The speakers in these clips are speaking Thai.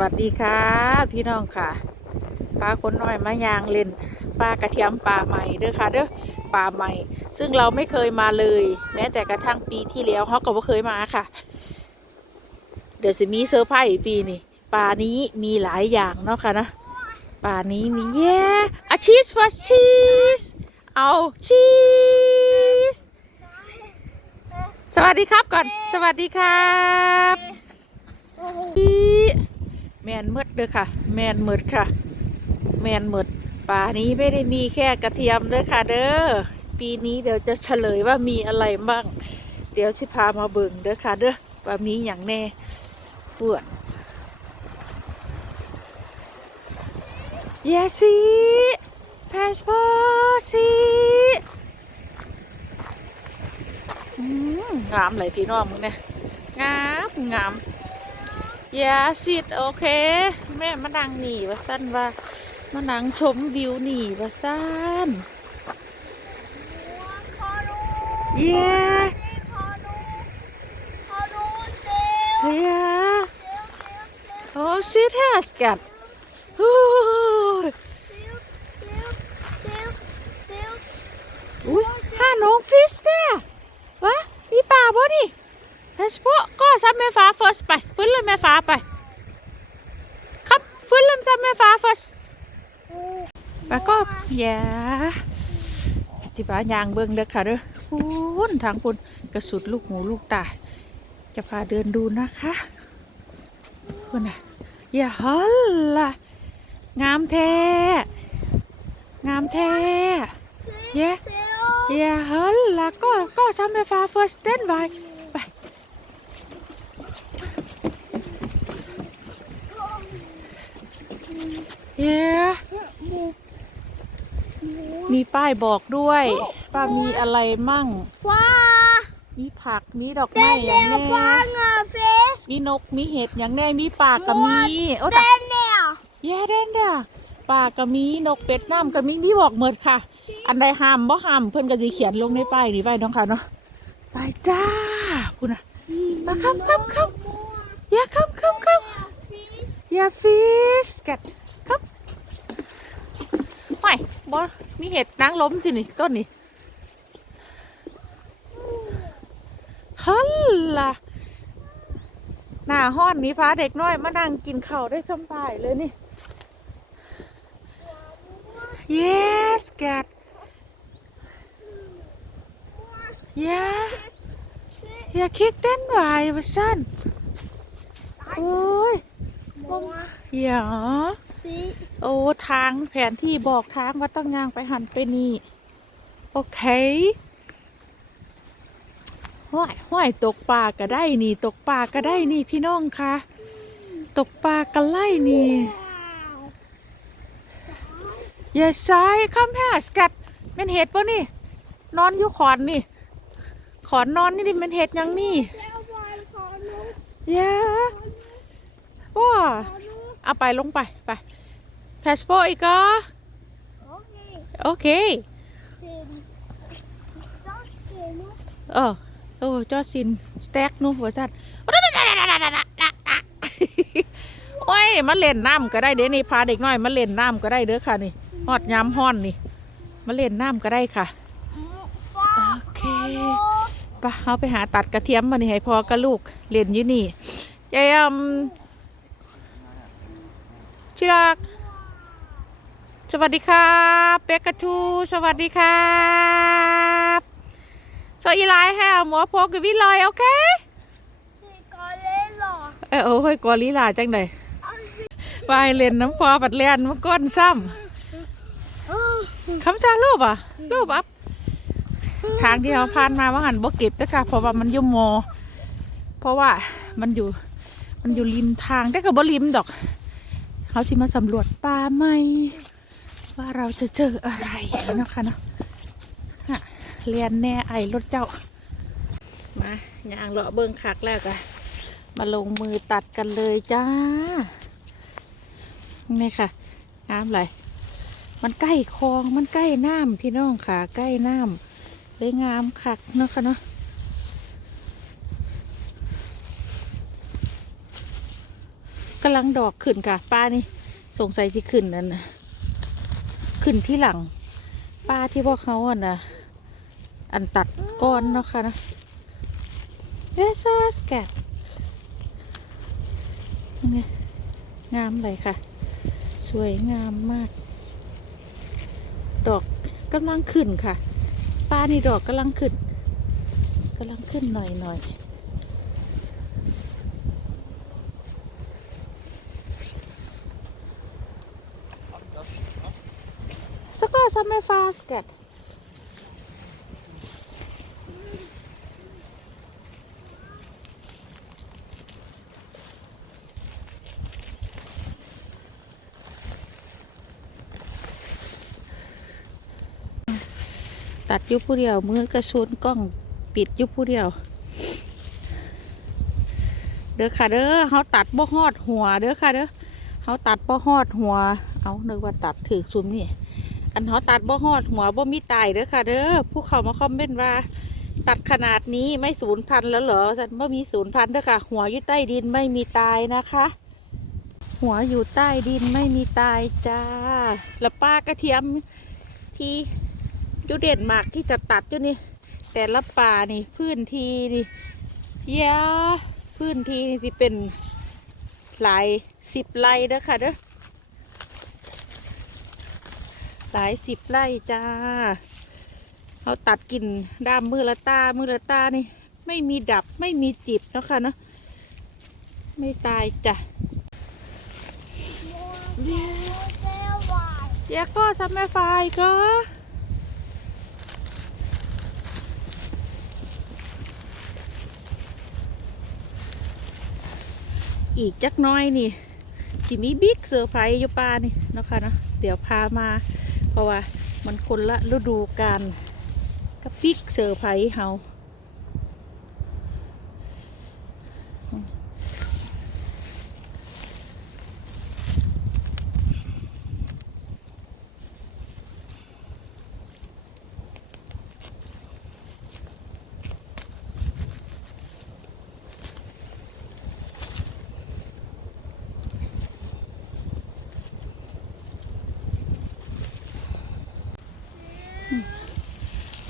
สวัสดีค่ะ พี่น้องค่ะปลาคนน้อยมายางเล่นปลากระเทียมปลาใหม่เด้อค่ะเด้อปลาใหม่ ซึ่งเราไม่เคยมาเลย แม้แต่กระทั่งปีที่แล้วเขาก็ไม่เคยมาค่ะ เดี๋ยวจะมีเซอร์ไพรส์ปีนี้ปลานี้มีหลายอย่างเนาะค่ะนะปลานี้มีแย่อะชีสฟัสชีสเอาชีสสวัสดีครับก่อน สวัสดีครับอี แมนมืดเด้อค่ะ แมนมืดค่ะ แมนมืดปลานี้ไม่ได้มีแค่กระเทียมเด้อค่ะ เด้อปีนี้เดี๋ยวจะเฉลยว่ามีอะไรบ้าง เดี๋ยวชิพามาเบิ่งเด้อค่ะ เด้อว่ามีอย่างแน่ปวดยาสีพาสปอร์สีอืมงามเลยพี่น้องมึงเนี่ยงามงาม ยาสิโอเค แม่มาดังหนีว่าสั้นว่ามานังชมวิวหนีว่าสั้นเย้เฮียโอ้ชิดแฮสกัดฮู้อุ้ยห้าน้องฟิชเนี่ยวะมีป่าบ่นี่ เฮสโปก็ซับแม่ฟ้า first ไป ฟื้นเลยแม่ฟ้าไป ครับฟื้นเลยซับแม่ฟ้า first แล้วก็อย่าจิบายางเบิ่งเด้อค่ะเด้อพูนทางพูนกระสุดลูกหูลูกตา จะพาเดินดูนะคะคุณน่ะอย่าฮัลล่ะงามแท้งามแท้เย้อย่าฮัลล่ะก็ก็ทำไปฟ้า first stand by ไป เย้มีป้ายบอกด้วยว่ามีอะไรมั่ง ว้ามีผักมีดอกเต้ไม้นอเร็ย่างวแน่ฟังอะเฟสมีนกมีเห็ดอย่างแน่มีปลากับมีโอ้ตาเต้นเนี่ยแย่เด่นเด้อปลากับมีนกเป็ดน้ำกับมีมีบอกเมิดค่ะ อันใดห้ามบ่ห้ามเพิ่นก็สิเขียนลงในป้ายนี่ไว้น้องค่ะเนาะไปจ้าพูดนะมาคำคำคำอย่าคำคำคำอย่าฟิชกัด ครับไม่บ่มีเห็ดนางล้มสินี่ต้นนี่ฮัลล่ะหน้าห้อนนี้พาเด็กน้อยมานั่งกินข้าวได้สบายเลยนี่ yes cat yeah อย่าคิกเต้นไหววะสั้นโอ้ยอย่าสิ โอ้ทางแผนที่บอกทางว่าต้องย่างไปหันไปนี่ โอเคห้วยห้วยตกปลาก็ได้นี่ ตกปลาก็ได้นี่พี่น้องคะตกปลากันไล่นี่อย่าใช้คำแพสกัดเป็นเห็ดปะนี่ นอนอยู่ขอนนี่ ขอนนอนนี่ดิเป็นเห็ดหยังนี่แล้วไปขอนุกอย่าว้าขอนุก เอาไปลงไปไปแพสโปอีกก็โอเคโอเคเซ็นต้องเซ็นนุกเออโอ้จอสินสแต็กนู่นหัวจัดโอ้ยมาเล่นน้ำก็ได้เด้นี่พาเด็กน้อยมาเล่นน้ำก็ได้เด้อค่ะนี่ฮอดย้ำห้อนนี่มาเล่นน้ำก็ได้ค่ะโอเคไปะเอาไปหาตัดกระเทียมมานี่ให้พอกับลูกเล่นอยู่นี่เจม ชิรัก สวัสดีครับเปกกาทูสวัสดีครับโซอีไลน์แฮมหมอพอกับวิลอยโอเคสิกอเล่นหรอเออโอ้ยกอลีลาจังไดเอาสิไปเล่นน้ำพอปัดเลียนมาก้อนซ้ำคำจารูปอะ รูปอัพทางที่เราผ่านมาว่าหันบ่เก็บนะคะเพราะว่ามันอยู่มอเพราะว่ามันอยู่มันอยู่ริมทางแต่ก็บ่ริมดอก เขาสิมาสำรวจป่าใหมว่าเราจะเจออะไรนะคะเนาะฮะเรียนแน่ไอรถเจ้า มายางเลาะเบิ้งคักแล้วกันมาลงมือตัดกันเลยจ้า นี่ค่ะน้ำไหลมันใกล้คลองมันใกล้น้ำพี่น้องค่ะ ใกล้น้ำเลยงามคักเนาะค่ะเนาะำลังดอกขึ้นค่ะ ป้านี่สงสัยที่ขึ้นนั่นนะขึ้นที่หลัง ป้าที่พวกเขาอะนะอันตัดก้อนเนาะค่ะนะเอซาสแกตยังไงงามเลยค่ะ สวยงามมาก ดอกกำลังขึ้นค่ะ ป้านี่ดอกกำลังขึ้นกำลังขึ้นหน่อยหน่อย ก็ซัมเมฟาสเกตตัดยุผู้เดียวมือกระชุนกล้องปิดยุผู้เดียวเด้อค่ะเด้อเขาตัดบ่ฮอดหัวเด้อค่ะเด้อเขาตัดบ่ฮอดหัว เอานึกว่าตัดถือซุมนี่ อันเขาตัดบ่ฮอดหัวบ่มีตายเด้อค่ะ เด้อผู้เขามาคอมเมนต์ว่า ตัดขนาดนี้ไม่สูญพันแล้วเหรอฉันบ่มีสูญพันเด้อค่ะ หัวอยู่ใต้ดินไม่มีตายนะคะ หัวอยู่ใต้ดินไม่มีตายจ้าแล้วป้ากระเทียมที่ยูเด่นมากที่จะตัดอยู่นี่ แต่ละป่านี่พื้นที่นี่ยาพื้นที่นี่สิเป็นหลายสิบไร่เด้อค่ะเด้อ หลายสิบไร่จ้าเขาตัดกินด้ามมือละตา มือละตานี่ ไม่มีดับไม่มีจิบนะค่ะเนาะไม่ตายจ้ะอยาก็ซัมแม่ไฟก็อีกจักน้อยนี่จิมีบิ๊กเซอร์ไพรส์อยู่ป่านี่เนาะค่ะเนาะเดี๋ยวพามา ราะว่ามันคนละฤดูกาลกับปิ๊กเซอร์ไพรส์เฮา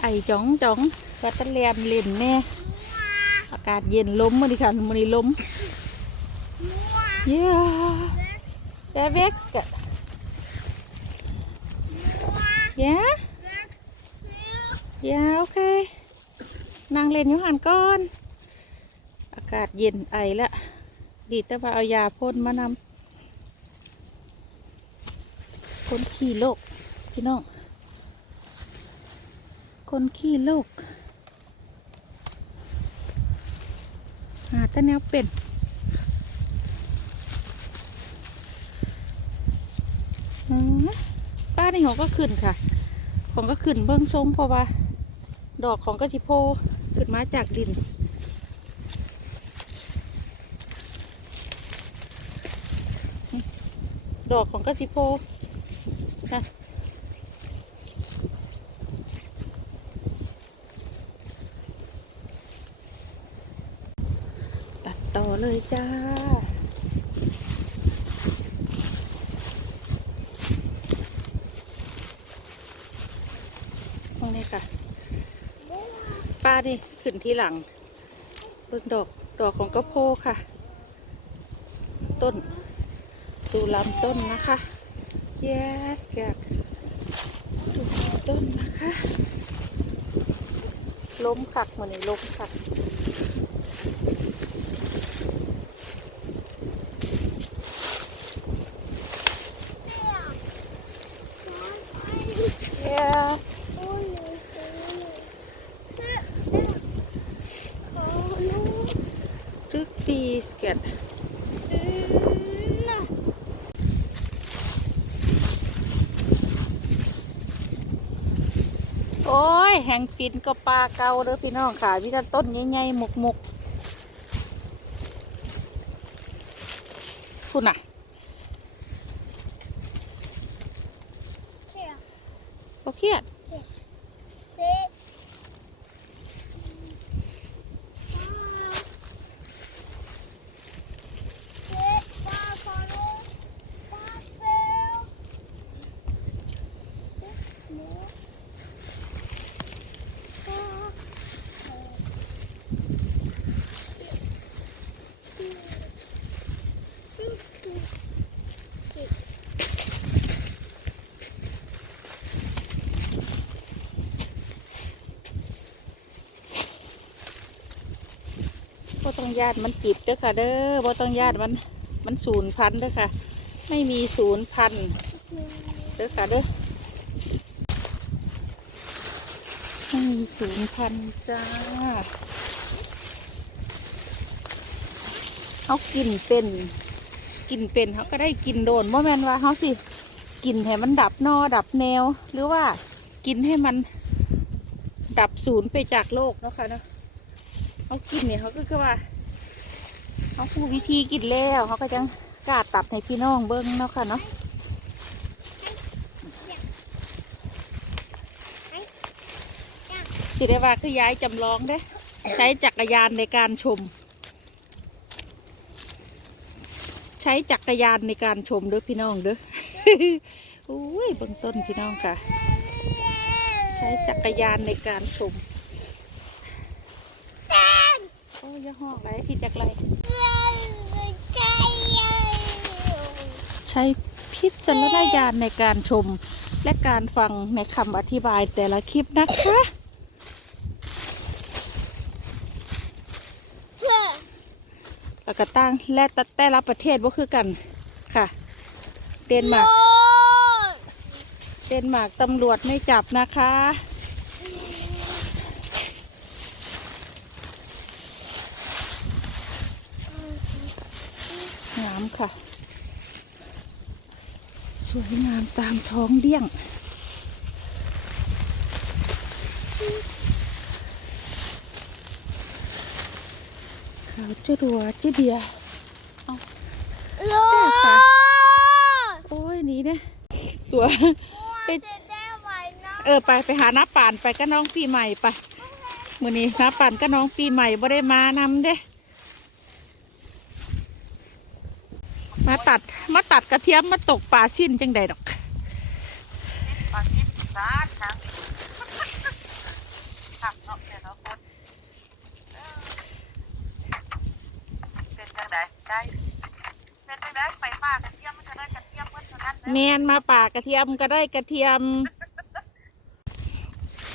ไอจ้องจ้องกัตะเลียนเล่นแน่อากาศเย็นล้มมาดิค่ะมันนี่ล้มเย้แบ๊กเบ๊กกะย้เย้โอเคนั่งเล่นอยู่หันก้อน อากาศเย็นไอละดีแต่ว่าเอายาพ่นมานำคนขี่โลกพี่น้อง คนขี้โลก หาแต่แนวเป็นป้าในหัวก็ขึ้นค่ะ ของก็ขึ้นเบื้องทรงเพราะว่า ดอกของกะทิโพขึ้นมาจากดินดอกของกะทิโพค่ะ ต่อเลยจ้า ตรงนี้ค่ะ ป้านี่ขึ้นที่หลัง เบิ่งดอก ดอกของกระโพค่ะ ต้น ดูลำต้นนะคะ yes แกดูลำต้นนะคะ ล้มขักเหมือนล้มขัก Yeah. Trước đi kẹt. โอ้ย แห งฟินก็ปลาเกาเด้อพี่น้องค่ะพี่ต้นต้นใหญ่ๆหมกหมกๆคุณน่ะโอเค ต้องญาติมันจิตเด้อค่ะ เด้อบ่ต้องญาติมันมันศูนย์พันเด้อค่ะ ไม่มีศูนย์พันเด้อค่ะเด้อไม่มีศูนย์พันจ้าเขากินเป็น กินเป็นเขาก็ได้กินโดนว่าแมนว่าเขาสิกินให้มันดับนอดับแนว หรือว่ากินให้มันดับศูนย์ไปจากโลกเนาะค่ะเนาะ เขากินเนี่ยเขาก็คือว่าเขาพูวิธีกินแล้วเขาก็จังกล้าตัดให้พี่น้องเบิ้งเนาะค่ะเนาะสิได้ว่าคือย้ายจำลองเด้ใช้จักรยานในการชม ใช้จักรยานในการชมเด้อพี่น้องเด้ออุ้ยเบื้องต้นพี่น้องค่ะ ใช้จักรยานในการชม โอ้ยอยาห้องไรที่จักรไร ใช้พิจารณญาณในการชมและการฟังในคำอธิบายแต่ละคลิปนะคะแล้วก็ตั้งและแต่ละประเทศว่าคือกันค่ะ เดนมาร์กเดนมาร์กตำรวจไม่จับนะคะ งามค่ะ สวยงามตามท้องเบี้ยง ขาวเจ้าดัวเจ้าเดียโลค่ะโอ้ยหนี่เนี่ยตัวจะได้ไหวนะเออไปไปหาน้าป่านไปก็น้องปีใหม่ไปมือนี้น้าป่านก็น้องปีใหม่บ่ได้มานำเด้ มาตัดมาตัดกระเทียมมาตกปลาชิ้นจังใดดอกปลาคิดสาดนะขับเนาะเนี่ยเนาะคนเออเป็นจังไดได้เป็นจังไดไปป้ากระเทียมมันจะได้กระเทียมมันเท่านั้นนะแมนมาป่ากระเทียมก็ได้กระเทียม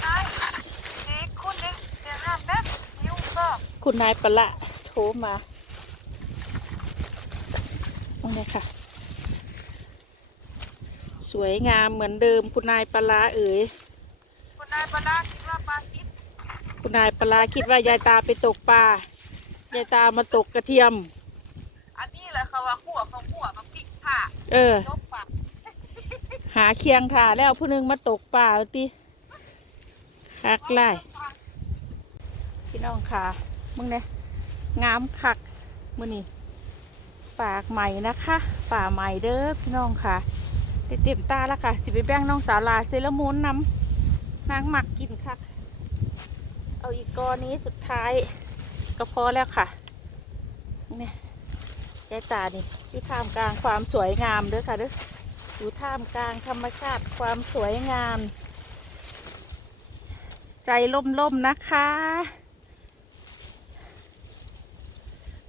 ได้นี่คุณเนี่ยเดี๋ยวห้ามนะนิ้วก็คุณนายประละโทรมา ตรงนี้ค่ะ สวยงามเหมือนเดิมคุณนายปลาร้าเอ๋ยคุณนายปลาร้าคิดว่าปลาคิดคุณนายปลาร้าคิดว่ายายตาไปตกปลายายตามาตกกระเทียม อันนี้แหละเขาว่าขั่วเขาขั่วมาพริกผ่าเออยกปากหาเคียงถ่าแล้วผู้หนึงมาตกปลาเอาติคักไล่พี่น้องค่ะมึงเนี่ยงามคักมือนี่ ปากใหม่นะคะป่าใหม่เด้อพี่น้องค่ะเต็มเต็มตาแล้วค่ะ สิไปแบ่งน้องสาวลาเซเลอร์มูนน้ำนางหมักกินคักเอาอีกกอนี้สุดท้ายก็พอแล้วค่ะนี่ยใจตานี่อยู่ท่ามกลางความสวยงามเด้อค่ะเด้ออยู่ท่ามกลางธรรมชาติความสวยงาม ใจล่มๆนะคะ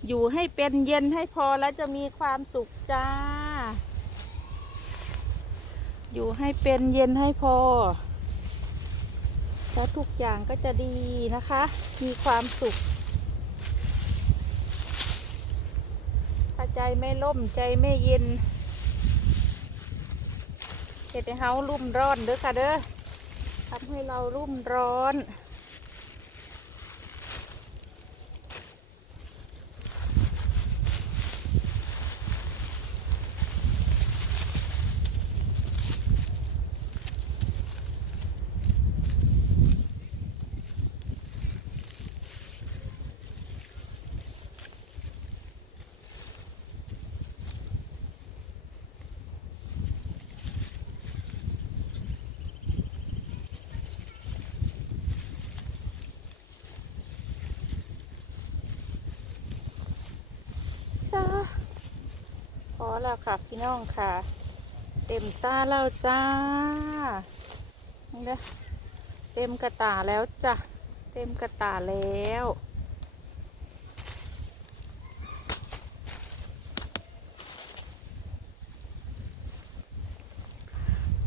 อยู่ให้เป็นเย็นให้พอแล้วจะมีความสุขจ้า อยู่ให้เป็นเย็นให้พอ แล้วทุกอย่างก็จะดีนะคะ มีความสุข ถ้าใจไม่ล่มใจไม่เย็นเห็ดให้เฮารุ่มร้อนเด้อค่ะเด้อทำให้เรารุ่มร้อน ซาพอ แล้วค่ะพี่น้องค่ะ เต็มตาแล้วจ้านี่นะเต็มกระตาแล้วจ้ะเต็มกระตาแล้ว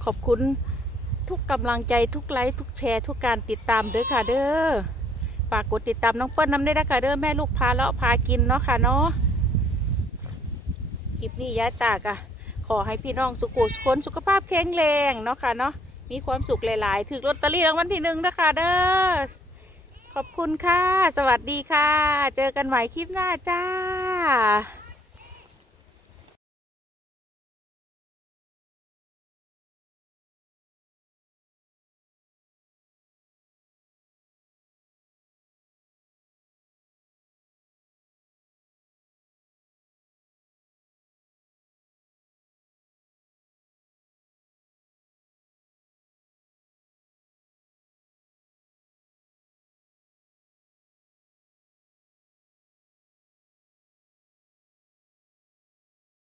ขอบคุณทุกกำลังใจทุกไลค์ทุกแชร์ ทุกการติดตามเด้อค่ะเด้อฝากกดติดตามน้องเปิ้ลน้ำได้ด้วยค่ะเด้อแม่ลูกพาเลาะพากินเนาะค่ะเนาะ คลิปนี้ยายตากอะขอให้พี่น้องสุขุสุคนสุขภาพแข็งแรงเนาะค่ะเนาะมีความสุขหลาย ๆ ถือลอตเตอรี่รางวัลที่หนึ่งนะคะเด้อขอบคุณค่ะ สวัสดีค่ะ เจอกันใหม่คลิปหน้าจ้า